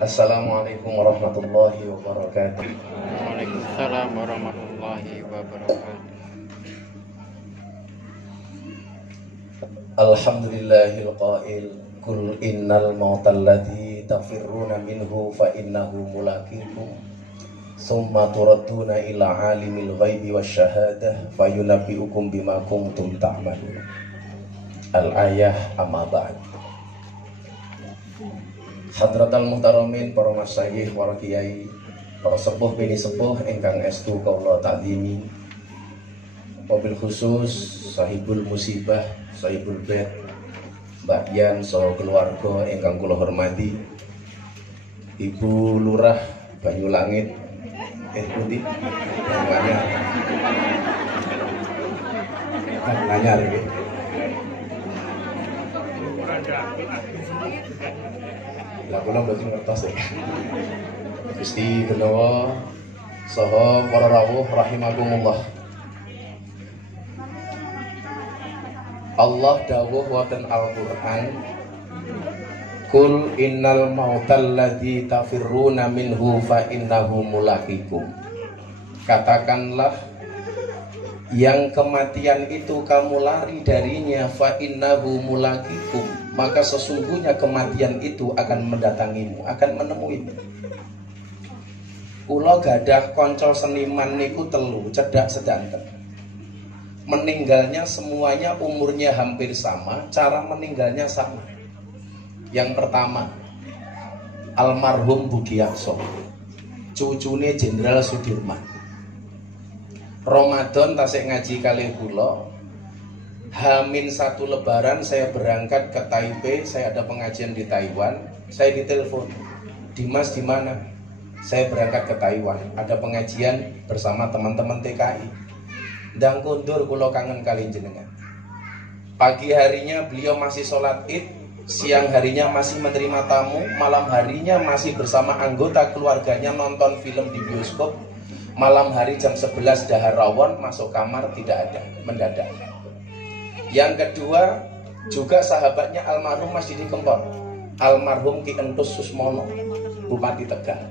Assalamualaikum warahmatullahi wabarakatuh. Waalaikumsalam warahmatullahi wabarakatuh. Alhamdulillahil qail kul innal mautal ladzi tafirruna minhu fa innahu mulaqikum summa turadduna ila alimil ghaibi wasyahadah fayunabbiukum bima kuntum ta'malun. Al-ayah amma ba'd. Hadratal muhtaramin, para masyayikh, para kiai, para sepuh bini sepuh ingkang estu kaula takzimi. Wabil khusus sahibul musibah, sahibul bait, Mbak Yan saha keluarga ingkang kula hormati. Ibu Lurah Banyulangit, pundi? Banyuanyar. Banyuanyar nggih. Lah kula mboten ngertos ya. Gusti Denawa saha para rawuh rahimakumullah. Allah dawuh wonten Al-Qur'an, Kul innal mautal ladzi tafirruna minhu fa innahu mulaqikum. Katakanlah, yang kematian itu kamu lari darinya, fa innahu mulaqikum, maka sesungguhnya kematian itu akan mendatangimu, akan menemuimu. Kula gadah konco seniman niku telu, cedak sedanten. Meninggalnya semuanya umurnya hampir sama, cara meninggalnya sama. Yang pertama, almarhum Bugiakso, cucune Jenderal Sudirman. Ramadan tasik ngaji kalih kula, H-1 lebaran saya berangkat ke Taipei, saya ada pengajian di Taiwan. Saya ditelepon, Dimas di mana? Saya berangkat ke Taiwan, ada pengajian bersama teman-teman TKI. Ndang kundur kula kangen kali jenengan. Pagi harinya beliau masih sholat id, siang harinya masih menerima tamu, malam harinya masih bersama anggota keluarganya nonton film di bioskop. Malam hari jam 11 dahar rawon, masuk kamar tidak ada, mendadak. Yang kedua, juga sahabatnya almarhum Mas Didi Kempot, almarhum Ki Entus Susmono, Bupati Tegal.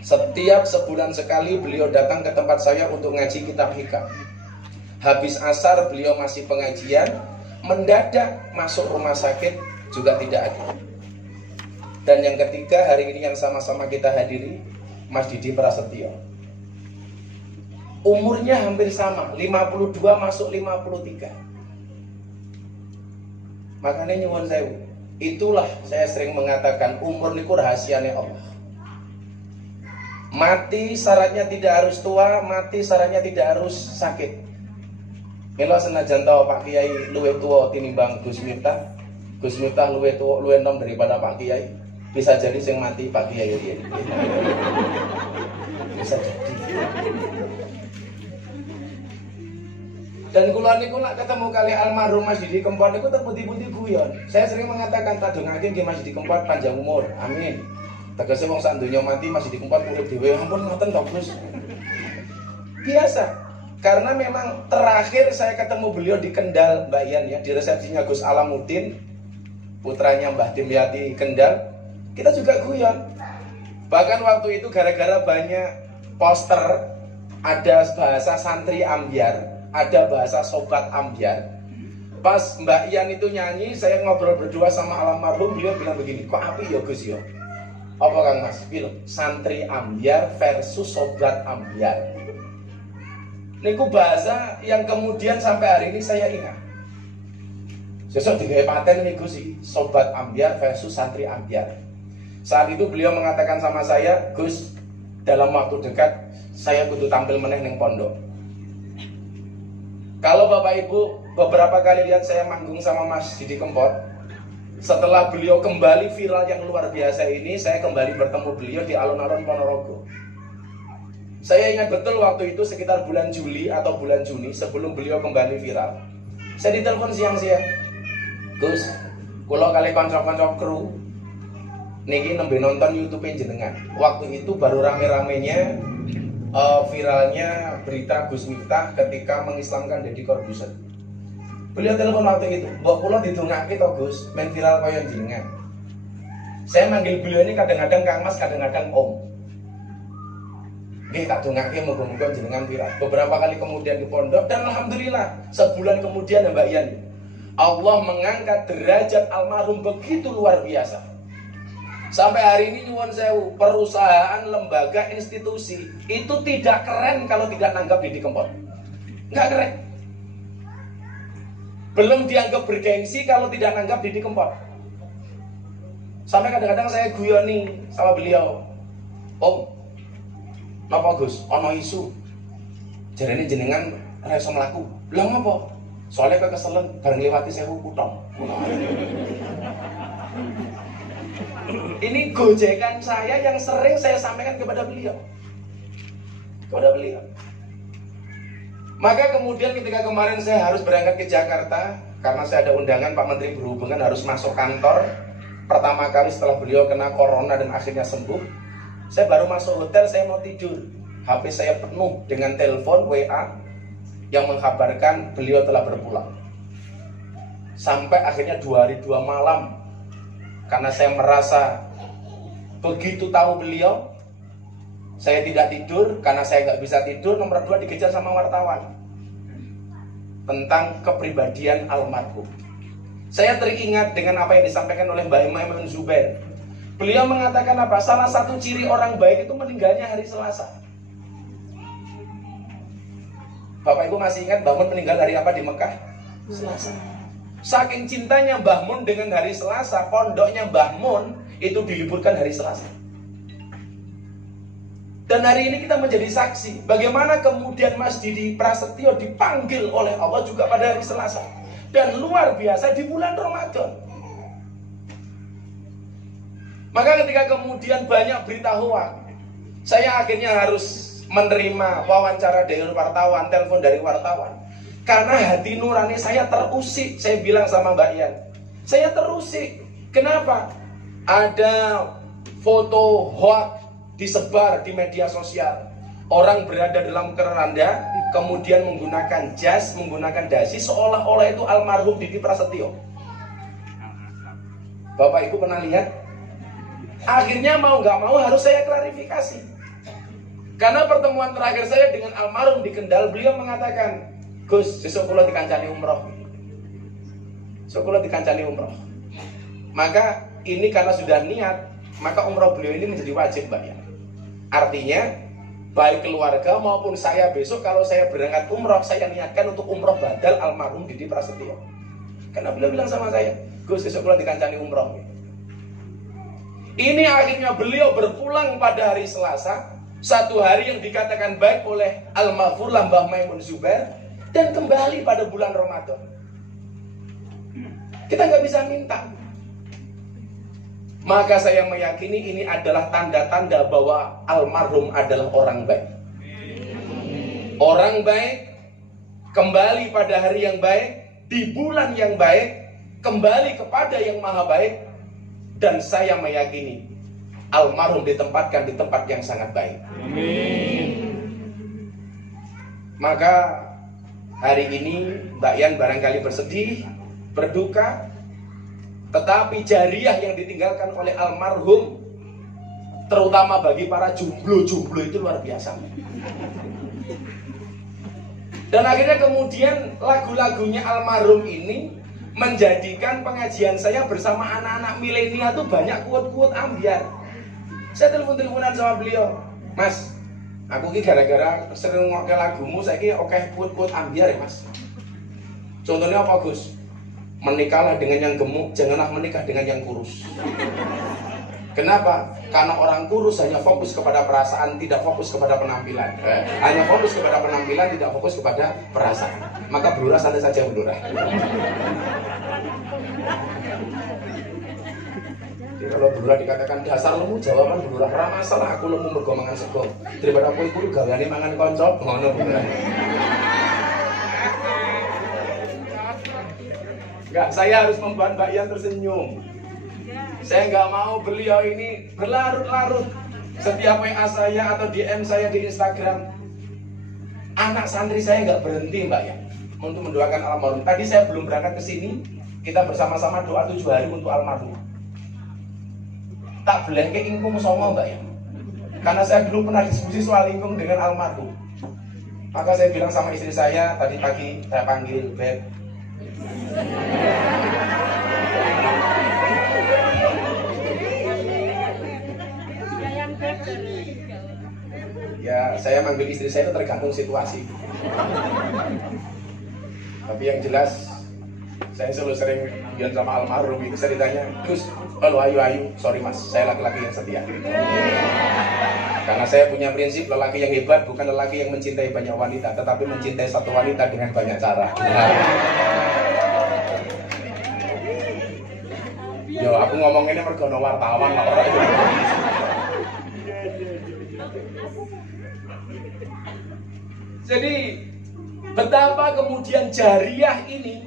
Setiap sebulan sekali beliau datang ke tempat saya untuk ngaji kitab hikam. Habis asar beliau masih pengajian, mendadak masuk rumah sakit juga tidak ada. Dan yang ketiga, hari ini yang sama-sama kita hadiri, Mas Didi Prasetyo. Umurnya hampir sama, 52 masuk 53. Makanya nyuwun sewu, itulah saya sering mengatakan umur niku rahasiane Allah. Mati syaratnya tidak harus tua, mati syaratnya tidak harus sakit. Mila senajan tahu Pak Kiai luwih tua tinimbang Gus Miftah, Gus Miftah luwih tua, luwih enom daripada Pak Kiai, bisa jadi sing mati Pak Kiai dia. Bisa jadi. Dan kula niku lak ketemu kali almarhum Mas Didi Kempot niku terpundi-pundi guyon. Saya sering mengatakan tak dongake nggih Mas Didi Kempot panjang umur. Amin. Tegese wong sak donya mati Mas Didi Kempot urip dhewe. Ampun ngoten to, Gus. Biasa. Karena memang terakhir saya ketemu beliau di Kendal, Mbak Yan ya, di resepsinya Gus Alamuddin, putranya Mbah Dimyati Kendal. Kita juga guyon. Bahkan waktu itu gara-gara banyak poster, ada bahasa santri ambyar, ada bahasa sobat ambyar. Pas Mbak Yan itu nyanyi, saya ngobrol berdua sama almarhum, beliau bilang begini, kok api ya Gus ya? Apa Kang Mas? Film santri ambyar versus sobat ambyar. Niku bahasa yang kemudian sampai hari ini saya ingat. Sesuk digawe paten niku sih, sobat ambyar versus santri ambyar. Saat itu beliau mengatakan sama saya, Gus, dalam waktu dekat saya kudu tampil meneh ning pondok. Kalau Bapak Ibu beberapa kali lihat saya manggung sama Mas Didi Kempot, setelah beliau kembali viral yang luar biasa ini, saya kembali bertemu beliau di alun-alun Ponorogo. Saya ingat betul waktu itu sekitar bulan Juli atau bulan Juni sebelum beliau kembali viral. Saya ditelepon siang-siang, Gus, kula kali konco-konco kru niki nembe nonton YouTube jenengan. Waktu itu baru rame-ramenya viralnya berita Gus Miftah ketika mengislamkan Deddy Corbuzier. Beliau telepon waktu itu, mbok kula didongake to Gus, men viral kaya jenengan. Saya manggil beliau ini kadang-kadang Kang Mas, kadang-kadang Om. Nggih, tak dongake muga-muga jenengan pirang. Beberapa kali kemudian di pondok dan alhamdulillah sebulan kemudian ya Mbak Yan, Allah mengangkat derajat almarhum begitu luar biasa. Sampai hari ini nyuwun sewu, perusahaan, lembaga, institusi itu tidak keren kalau tidak nanggap Didi Kempot. Nggak keren. Belum dianggap bergengsi kalau tidak nanggap Didi Kempot. Sampai kadang-kadang saya guyoni sama beliau, Om, napa Gus, ono isu jarene jenengan ora iso mlaku. Lah ngopo? Soalnya keselen bareng liwati 1000 kutong. Ini gojekan saya yang sering saya sampaikan kepada beliau. Maka kemudian ketika kemarin saya harus berangkat ke Jakarta karena saya ada undangan Pak Menteri Perhubungan, harus masuk kantor pertama kali setelah beliau kena corona dan akhirnya sembuh. Saya baru masuk hotel, saya mau tidur. HP saya penuh dengan telepon WA yang mengkabarkan beliau telah berpulang. Sampai akhirnya 2 hari 2 malam, karena saya merasa begitu tahu beliau, saya tidak tidur. Karena saya nggak bisa tidur, nomor 2 dikejar sama wartawan tentang kepribadian almarhum. Saya teringat dengan apa yang disampaikan oleh Mbak Maimun Zubair. Beliau mengatakan apa? Salah satu ciri orang baik itu meninggalnya hari Selasa. Bapak Ibu masih ingat Mbah Mun meninggal hari apa di Mekah? Selasa. Saking cintanya Mbah Mun dengan hari Selasa, pondoknya Mbah Mun itu diliburkan hari Selasa. Dan hari ini kita menjadi saksi bagaimana kemudian Mas Didi Prasetyo dipanggil oleh Allah juga pada hari Selasa. Dan luar biasa di bulan Ramadan. Maka ketika kemudian banyak berita hoax, saya akhirnya harus menerima wawancara dari wartawan, telepon dari wartawan. Karena hati nurani saya terusik. Saya bilang sama Mbak Yan, saya terusik. Kenapa? Ada foto hoax disebar di media sosial. Orang berada dalam keranda, kemudian menggunakan jas, menggunakan dasi, seolah-olah itu almarhum Didi Prasetyo. Bapak Ibu pernah lihat? Akhirnya mau nggak mau harus saya klarifikasi. Karena pertemuan terakhir saya dengan almarhum di Kendal, beliau mengatakan, Gus, sesuk kula dikancani umroh. Sesuk kula dikancani umroh. Maka ini karena sudah niat, maka umroh beliau ini menjadi wajib, Mbak ya. Artinya, baik keluarga maupun saya besok kalau saya berangkat umroh, saya niatkan untuk umroh badal almarhum Didi Prasetyo. Karena beliau bilang sama saya, Gus, besok kula dikancani umroh. Ini akhirnya beliau berpulang pada hari Selasa, satu hari yang dikatakan baik oleh almarhumah Mbah Maimun Zubair, dan kembali pada bulan Ramadan. Kita nggak bisa minta. Maka saya meyakini ini adalah tanda-tanda bahwa almarhum adalah orang baik. Orang baik kembali pada hari yang baik, di bulan yang baik, kembali kepada yang maha baik. Dan saya meyakini almarhum ditempatkan di tempat yang sangat baik. Amin. Maka hari ini Mbak Yan barangkali bersedih, berduka, tetapi jariah yang ditinggalkan oleh almarhum, terutama bagi para jomblo-jomblo, itu luar biasa. Dan akhirnya kemudian lagu-lagunya almarhum ini menjadikan pengajian saya bersama anak-anak milenial itu banyak quote-quote ambiar. Saya telepon-teleponan sama beliau, Mas, aku ini gara-gara sering ngomongin lagumu, saya ini oke quote-quote ambiar ya Mas. Contohnya apa Gus? Menikahlah dengan yang gemuk, janganlah menikah dengan yang kurus. Kenapa? Karena orang kurus hanya fokus kepada perasaan, tidak fokus kepada penampilan. Hanya fokus kepada penampilan, tidak fokus kepada perasaan. Maka belurah santai saja belurah. Jadi kalau belurah dikatakan dasar lemu, jawaban belurah ra masalah, aku lemu mergo mangan sego. Daripada aku iku gaweane mangan kanca, ngono belurah. Enggak, saya harus membuat Mbak Yan tersenyum. Saya nggak mau beliau ini berlarut-larut. Setiap WA saya atau DM saya di Instagram, anak santri saya nggak berhenti Mbak Yan untuk mendoakan almarhum. Tadi saya belum berangkat ke sini, kita bersama-sama doa 7 hari untuk almarhum. tak boleh ke ingkung songo mbak ya. Karena saya dulu pernah diskusi soal ingkung dengan almarhum. Maka saya bilang sama istri saya, tadi pagi saya panggil, Beb. Ya, saya manggil istri saya itu tergantung situasi. Tapi yang jelas, saya selalu sering bilang sama almarhum itu ceritanya, Gus, halo ayu, sorry mas, saya laki-laki yang setia. Karena saya punya prinsip lelaki yang hebat bukan lelaki yang mencintai banyak wanita, tetapi mencintai satu wanita dengan banyak cara. Yo, aku ngomonginnya mergono wartawan lah orang itu. Jadi betapa kemudian jariah ini.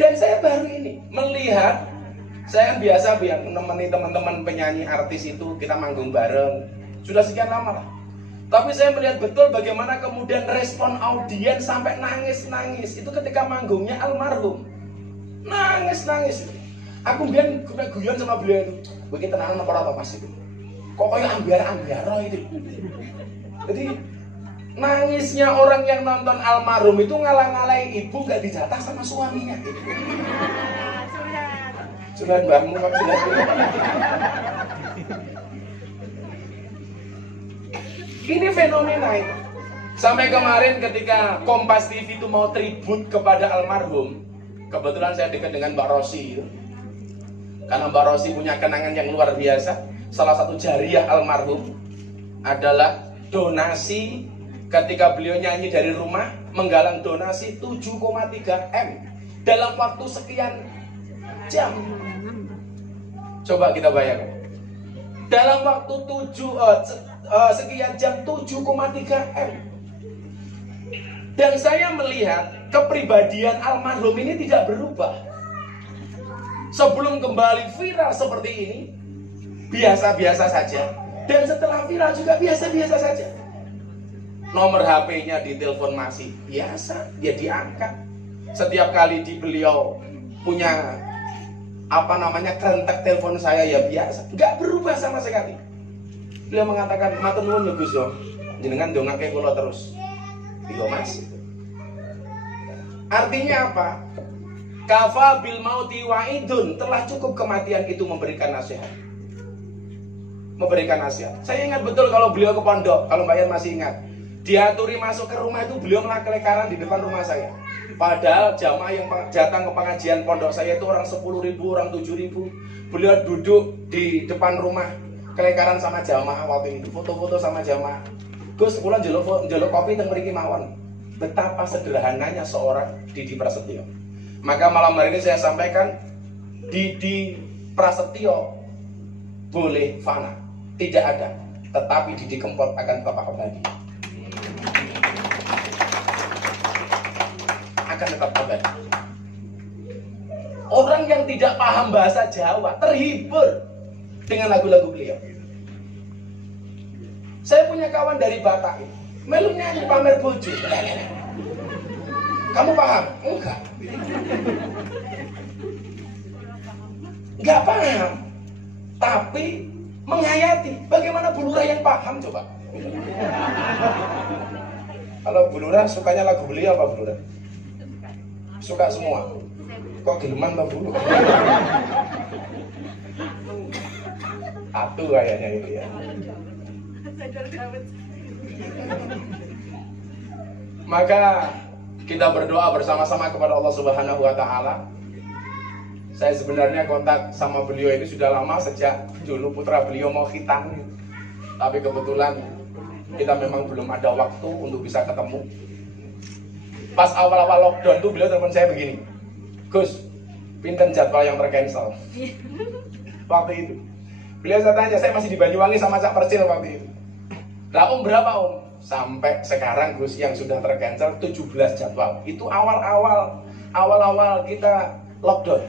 Dan saya baru ini melihat, saya biasa menemani teman-teman penyanyi artis itu, kita manggung bareng sudah sekian lama lah. Tapi saya melihat betul bagaimana kemudian respon audiens sampai nangis-nangis itu ketika manggungnya almarhum. Nangis-nangis. Aku biar guyon sama beliau itu, begitu tenanan apa mas itu. Kok kayak ambiar-ambiar itu. Jadi nangisnya orang yang nonton almarhum itu ngalah-ngalahin ibu gak dijatah sama suaminya. Sudah mbakmu kan sudah. Ini fenomena itu. Sampai kemarin ketika Kompas TV itu mau tribut kepada almarhum, kebetulan saya dekat dengan Mbak Rosi. Karena Mbak Rosi punya kenangan yang luar biasa. Salah satu jariah almarhum adalah donasi ketika beliau nyanyi dari rumah, menggalang donasi 7,3 M dalam waktu sekian jam. Coba kita bayangkan. Dalam waktu sekian jam 7,3 M. Dan saya melihat kepribadian almarhum ini tidak berubah. Sebelum kembali viral seperti ini, biasa-biasa saja. Dan setelah viral juga biasa-biasa saja. Nomor HP-nya ditelepon masih biasa, dia diangkat. Setiap kali beliau punya kerentek telepon saya ya biasa, nggak berubah sama sekali. Beliau mengatakan, matur nuwun ya Gus yo, jenengan dongake kula terus. Iya Mas. Artinya apa? Kafa bil mauti wa'idun, telah cukup kematian itu memberikan nasihat. Memberikan nasihat. Saya ingat betul kalau beliau ke pondok, kalau Mbak Yan masih ingat, diaturi masuk ke rumah itu beliau melek-lekaran di depan rumah saya. Padahal jamaah yang datang ke pengajian pondok saya itu orang 10.000, orang 7.000. Beliau duduk di depan rumah, kelekaran sama jamaah waktu itu, foto-foto sama jamaah. Gus, kula njaluk kopi teng mriki mawon. Betapa sederhananya seorang Didi Prasetyo. Maka malam hari ini saya sampaikan, Didi Prasetyo boleh fana, tidak ada, tetapi Didi Kempot akan tetap abadi. Akan tetap abadi. Orang yang tidak paham bahasa Jawa terhibur dengan lagu-lagu beliau. Saya punya kawan dari Batak, melu nyanyi pamer bojo. Kamu paham? Enggak. Enggak paham. Tapi menghayati. Bagaimana Bu Lurah yang paham coba? Kalau Bu Lurah sukanya lagu beliau apa Bu Lurah? Suka semua. Kok geleman Mbak Bu? Atu kayaknya itu ya. Maka kita berdoa bersama-sama kepada Allah Subhanahu wa Ta'ala. Saya sebenarnya kontak sama beliau ini sudah lama, sejak dulu putra beliau mau khitan. Tapi kebetulan kita memang belum ada waktu untuk bisa ketemu. Pas awal-awal lockdown tuh beliau telepon saya begini, Gus, pinten jadwal yang tercancel? Waktu itu beliau, saya tanya, saya masih di Banyuwangi sama Cak Percil waktu itu. Lah Om berapa Om? Sampai sekarang Gus yang sudah tercancel 17 jadwal. Itu awal-awal kita lockdown.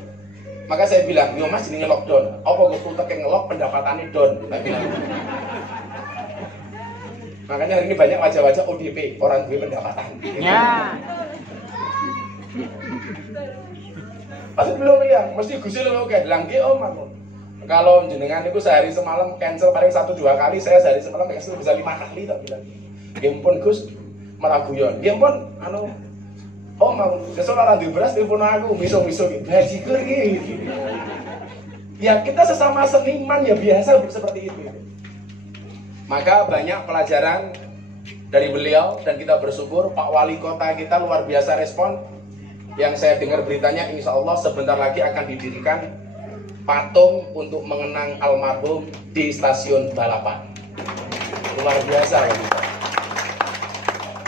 Maka saya bilang, yo Mas ini lockdown. Apa gue tutup ngelok pendapatannya down? Saya bilang. Makanya hari ini banyak wajah-wajah ODP, orang gue pendapatan. Ya. Pasti belum bilang, mesti Gus lo oke, bilang Om aku. Kalau jenengan itu sehari semalam cancel paling 1-2 kali, saya sehari semalam cancel bisa 5 kali tak bilang. Game pun Gus malah guyon. Game pun oh mau besok orang di beras telepon aku miso-miso gitu. Bajigur gitu. Ya kita sesama seniman ya biasa seperti itu. Maka banyak pelajaran dari beliau dan kita bersyukur Pak Wali Kota kita luar biasa respon. Yang saya dengar beritanya insya Allah sebentar lagi akan didirikan patung untuk mengenang almarhum di stasiun balapan. Luar biasa ya kita.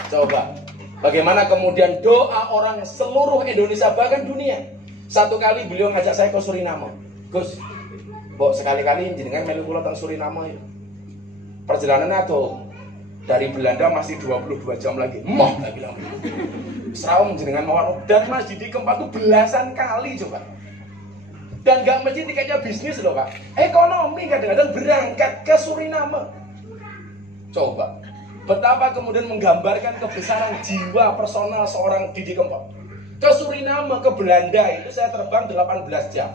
Coba, bagaimana kemudian doa orang seluruh Indonesia bahkan dunia. Satu kali beliau ngajak saya ke Suriname. Gus, Bok sekali-kali jenengan melu kula teng Suriname ya. Perjalanannya tuh dari Belanda masih 22 jam lagi. Moh, tak bilang. Serawung jenengan mawon dan Mas Didi Kempot tuh belasan kali coba. Dan gak mesti tiketnya bisnis loh Pak. Ekonomi kadang-kadang berangkat ke Suriname. Coba, betapa kemudian menggambarkan kebesaran jiwa personal seorang Didi Kempot. Ke Suriname, ke Belanda itu saya terbang 18 jam.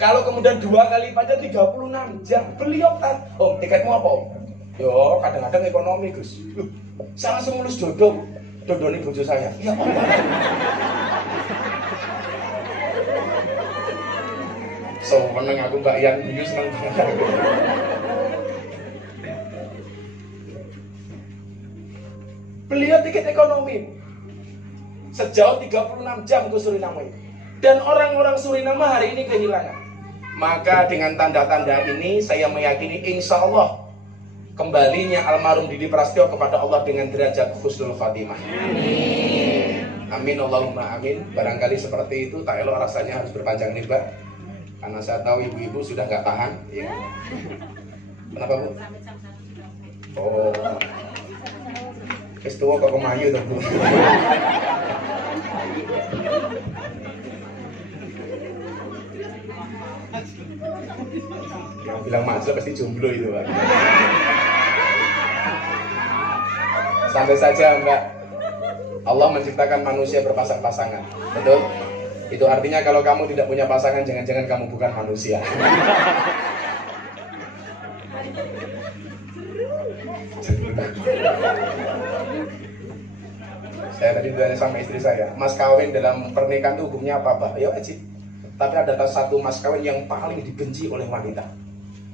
Kalau kemudian 2 kali aja 36 jam. Beliau kan, Om tiketmu apa Om? Yo kadang-kadang ekonomi Gus. Saya langsung mulus dodoni bojo saya. Ya Allah. So meneng aku Mbak Yan dulu seneng banget. Beliau tiket ekonomi sejauh 36 jam ke Suriname. Dan orang-orang Suriname hari ini kehilangan. Maka dengan tanda-tanda ini saya meyakini insya Allah kembalinya almarhum Didi Prasetyo kepada Allah dengan derajat husnul khatimah. Amin. Amin Allahumma amin. Barangkali seperti itu tak elok rasanya harus berpanjang lebar. Karena saya tahu ibu-ibu sudah nggak tahan, ya. Kenapa Bu? Oh, ketua kok kemayu tuh Bu. Yang bilang masuk pasti jomblo itu Pak. Santai saja Mbak. Allah menciptakan manusia berpasang-pasangan, betul? Itu artinya kalau kamu tidak punya pasangan, jangan-jangan kamu bukan manusia. Saya tadi ditanya sama istri saya, mas kawin dalam pernikahan itu hukumnya apa Pak? Ya wajib. Tapi ada satu mas kawin yang paling dibenci oleh wanita.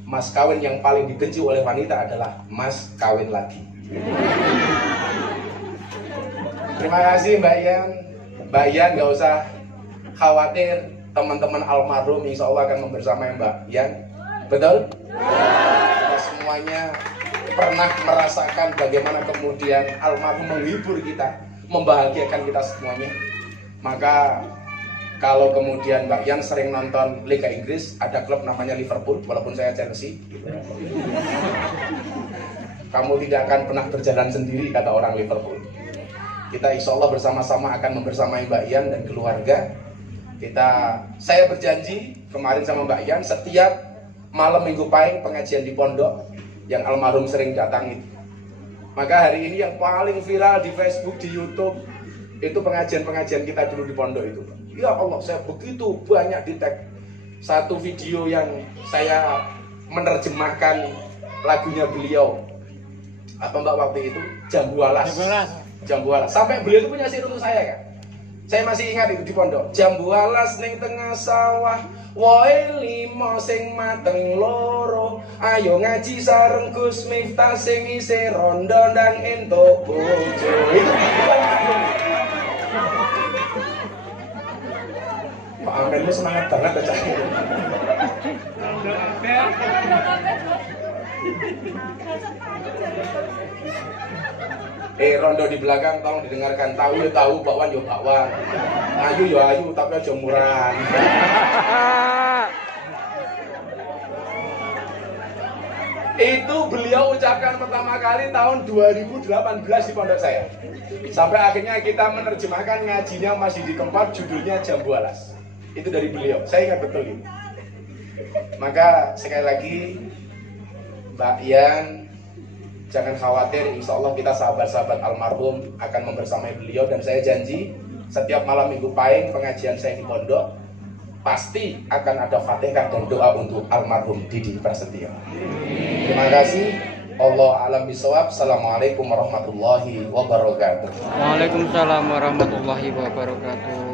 Mas kawin yang paling dibenci oleh wanita adalah mas kawin lagi. Terima kasih Mbak Yan. Mbak Yan gak usah khawatir, teman-teman almarhum insya Allah akan membersamai Mbak Yan. Betul? Kita semuanya pernah merasakan bagaimana kemudian almarhum menghibur kita, membahagiakan kita semuanya. Maka kalau kemudian Mbak Yan sering nonton Liga Inggris, ada klub namanya Liverpool, walaupun saya Chelsea, kamu tidak akan pernah berjalan sendiri, kata orang Liverpool. Kita insya Allah bersama-sama akan membersamai Mbak Yan dan keluarga. Saya berjanji kemarin sama Mbak Yan, setiap malam Minggu Pahing pengajian di pondok yang almarhum sering datangi. Maka hari ini yang paling viral di Facebook, di YouTube itu pengajian-pengajian kita dulu di pondok itu. Ya Allah, saya begitu banyak di tag. Satu video yang saya menerjemahkan lagunya beliau, apa Mbak waktu itu, Jambu Alas. Jambu Alas. Sampai beliau itu punya syair untuk saya kan. Saya masih ingat itu di pondok. Jambu alas ning tengah sawah, woe limo sing mateng loro. Ayo ngaji sareng Gus Miftah sing isih rondo ndang entuk bojo. Itu Pak Amin semangat banget aja. Rondo di belakang tolong didengarkan. Tahu ya tahu, bakwan ya bakwan, ayu ya ayu, tapi aja murahan. Itu beliau ucapkan pertama kali tahun 2018 di pondok saya. Sampai akhirnya kita menerjemahkan ngajinya Mas Didi Kempot, judulnya Jambu Alas. Itu dari beliau, saya ingat betul ini. Maka sekali lagi Mbak Yan, jangan khawatir, insya Allah kita sahabat-sahabat almarhum akan membersamai beliau. Dan saya janji setiap malam Minggu Pahing pengajian saya di pondok, pasti akan ada Fatihah dan doa untuk almarhum Didi Prasetyo. Terima kasih. Allah alam bisawab. Assalamualaikum warahmatullahi wabarakatuh. Waalaikumsalam warahmatullahi wabarakatuh.